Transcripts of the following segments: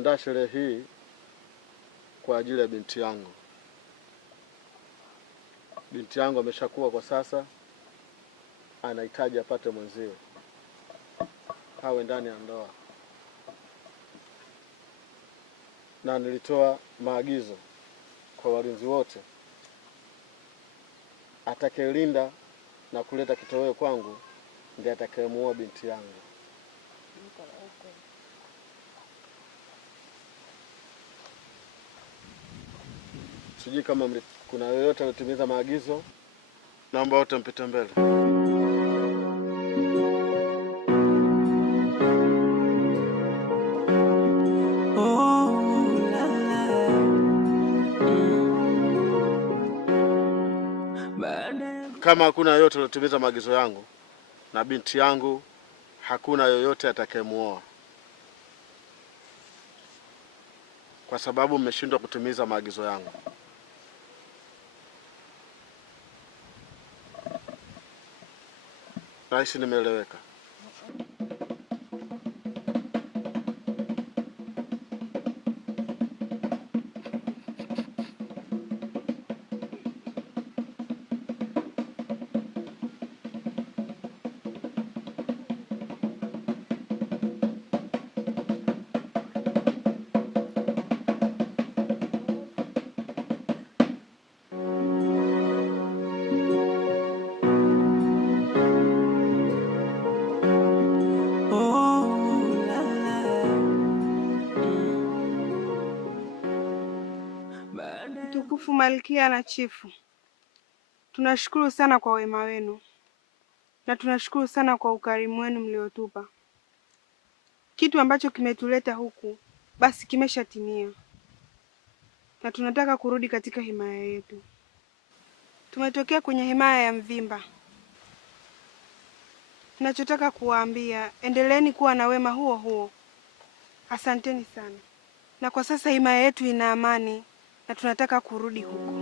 Nimeandaa sherehe hii kwa ajili ya binti yangu. Binti yangu ameshakuwa kwa sasa, anahitaji apate mwenzie, awe ndani ya ndoa. Na nilitoa maagizo kwa walinzi wote, atakayelinda na kuleta kitoweo kwangu ndiye atakayemuoa binti yangu. Sijui kama kuna yoyote aliyotimiza maagizo. Naomba wote mpite mbele. Kama hakuna yoyote aliyotimiza maagizo yangu na binti yangu, hakuna yoyote atakayemuoa. Kwa sababu mmeshindwa kutimiza maagizo yangu. Rais, nimeeleweka? Mtukufu Malkia na Chifu, tunashukuru sana kwa wema wenu na tunashukuru sana kwa ukarimu wenu mliotupa. Kitu ambacho kimetuleta huku basi kimeshatimia na tunataka kurudi katika himaya yetu. Tumetokea kwenye himaya ya Mvimba. Tunachotaka kuwaambia, endeleeni kuwa na wema huo huo. Asanteni sana. Na kwa sasa himaya yetu ina amani na tunataka kurudi huko.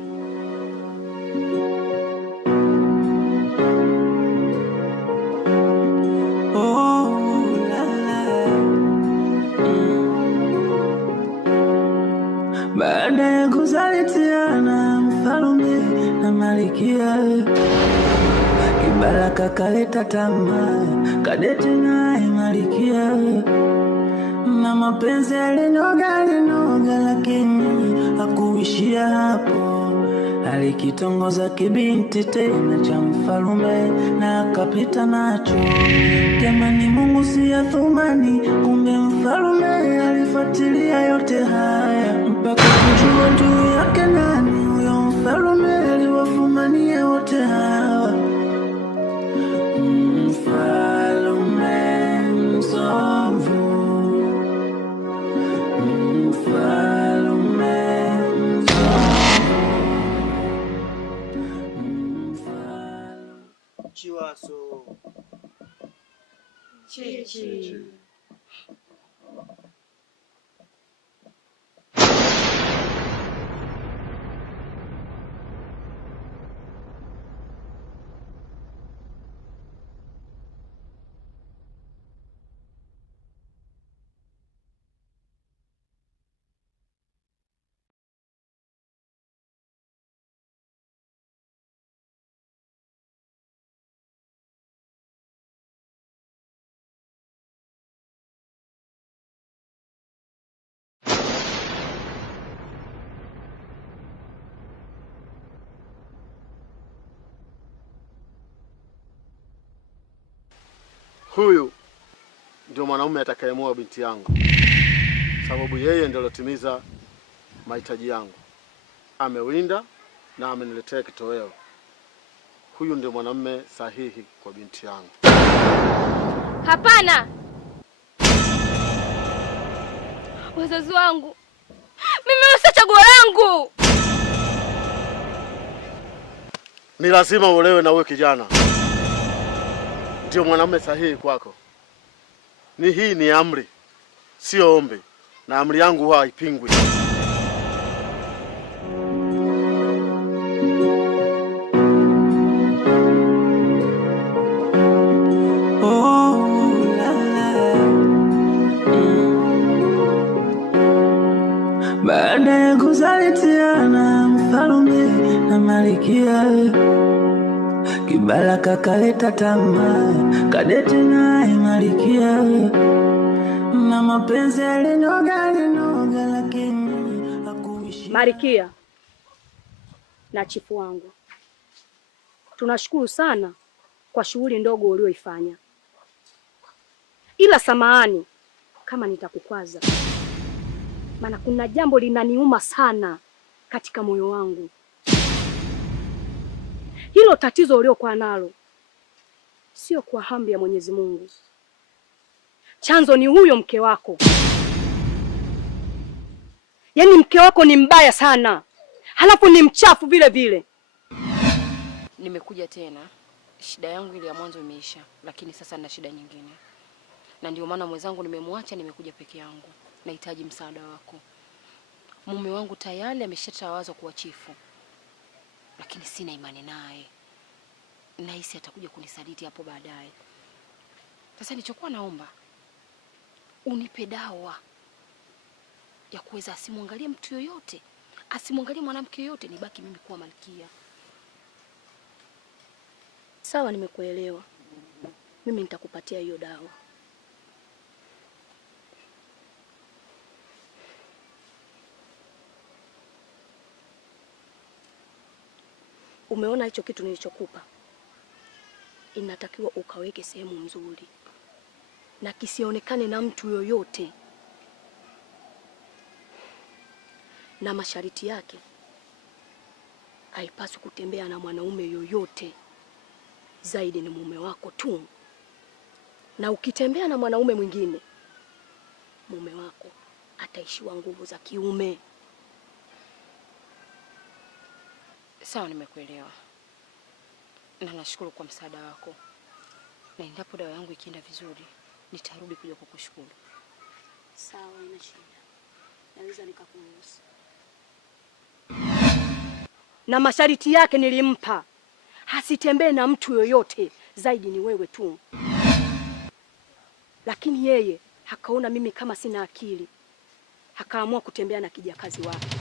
Baada ya kuzalitiana mfalme na malikia, Kibaraka kaleta tamaa, Kadete naye malikia, na mapenzi yalinoga lakini hakuishia hapo. Alikitongoza kibinti tena cha mfalme na akapita nacho. Jamani, Mungu si ya thumani, kumbe mfalme alifuatilia yote haya mpaka kujua juu yake nani huyo mfalme aliwafumania wote hawa. Mfalme mzovu, Chiwaso. Chichi. Huyu ndio mwanaume atakayemuoa binti yangu, sababu yeye ndiye alotimiza mahitaji yangu. Amewinda na ameniletea kitoweo. Huyu ndio mwanaume sahihi kwa binti yangu. Hapana! Wazazi wangu, mimi si chaguo langu. Ni lazima uolewe na huyo kijana. Ndio mwanaume sahihi kwako. Hii ni amri, sio ombi, na amri yangu huwa haipingwi. baada ya kusalitiana mfalme na malikia. Kibala kakaleta tamaa, Kadete naye malikia, na mapenzi yalinoga lakini hakuishi. Malikia na chifu wangu, tunashukuru sana kwa shughuli ndogo ulioifanya, ila samahani kama nitakukwaza, maana kuna jambo linaniuma sana katika moyo wangu. Hilo tatizo uliokuwa nalo sio kwa hambi ya Mwenyezi Mungu, chanzo ni huyo mke wako. Yaani mke wako ni mbaya sana, halafu ni mchafu vile vile. Nimekuja tena, shida yangu ile ya mwanzo imeisha, lakini sasa nina shida nyingine. Na ndio maana mwenzangu nimemwacha, nimekuja peke yangu. Nahitaji msaada wako. Mume wangu tayari ameshatawazwa kuwa chifu, lakini sina imani naye. Nahisi atakuja kunisaliti hapo baadaye. Sasa nilichokuwa naomba unipe dawa ya kuweza asimwangalie mtu yoyote, asimwangalie mwanamke yoyote, nibaki mimi kuwa malkia. Sawa, nimekuelewa. Mimi nitakupatia hiyo dawa. Umeona hicho kitu nilichokupa? Inatakiwa ukaweke sehemu nzuri na kisionekane na mtu yoyote, na masharti yake haipaswi kutembea na mwanaume yoyote, zaidi ni mume wako tu. Na ukitembea na mwanaume mwingine, mume wako ataishiwa nguvu za kiume. Sawa, nimekuelewa. Na nashukuru kwa msaada wako. Na endapo dawa yangu ikienda vizuri, nitarudi kuja kukushukuru. Sawa, ina shida. Naweza nikakuruhusu. Na masharti yake nilimpa, hasitembee na mtu yoyote, zaidi ni wewe tu. Lakini yeye hakaona mimi kama sina akili, hakaamua kutembea na kijakazi wake.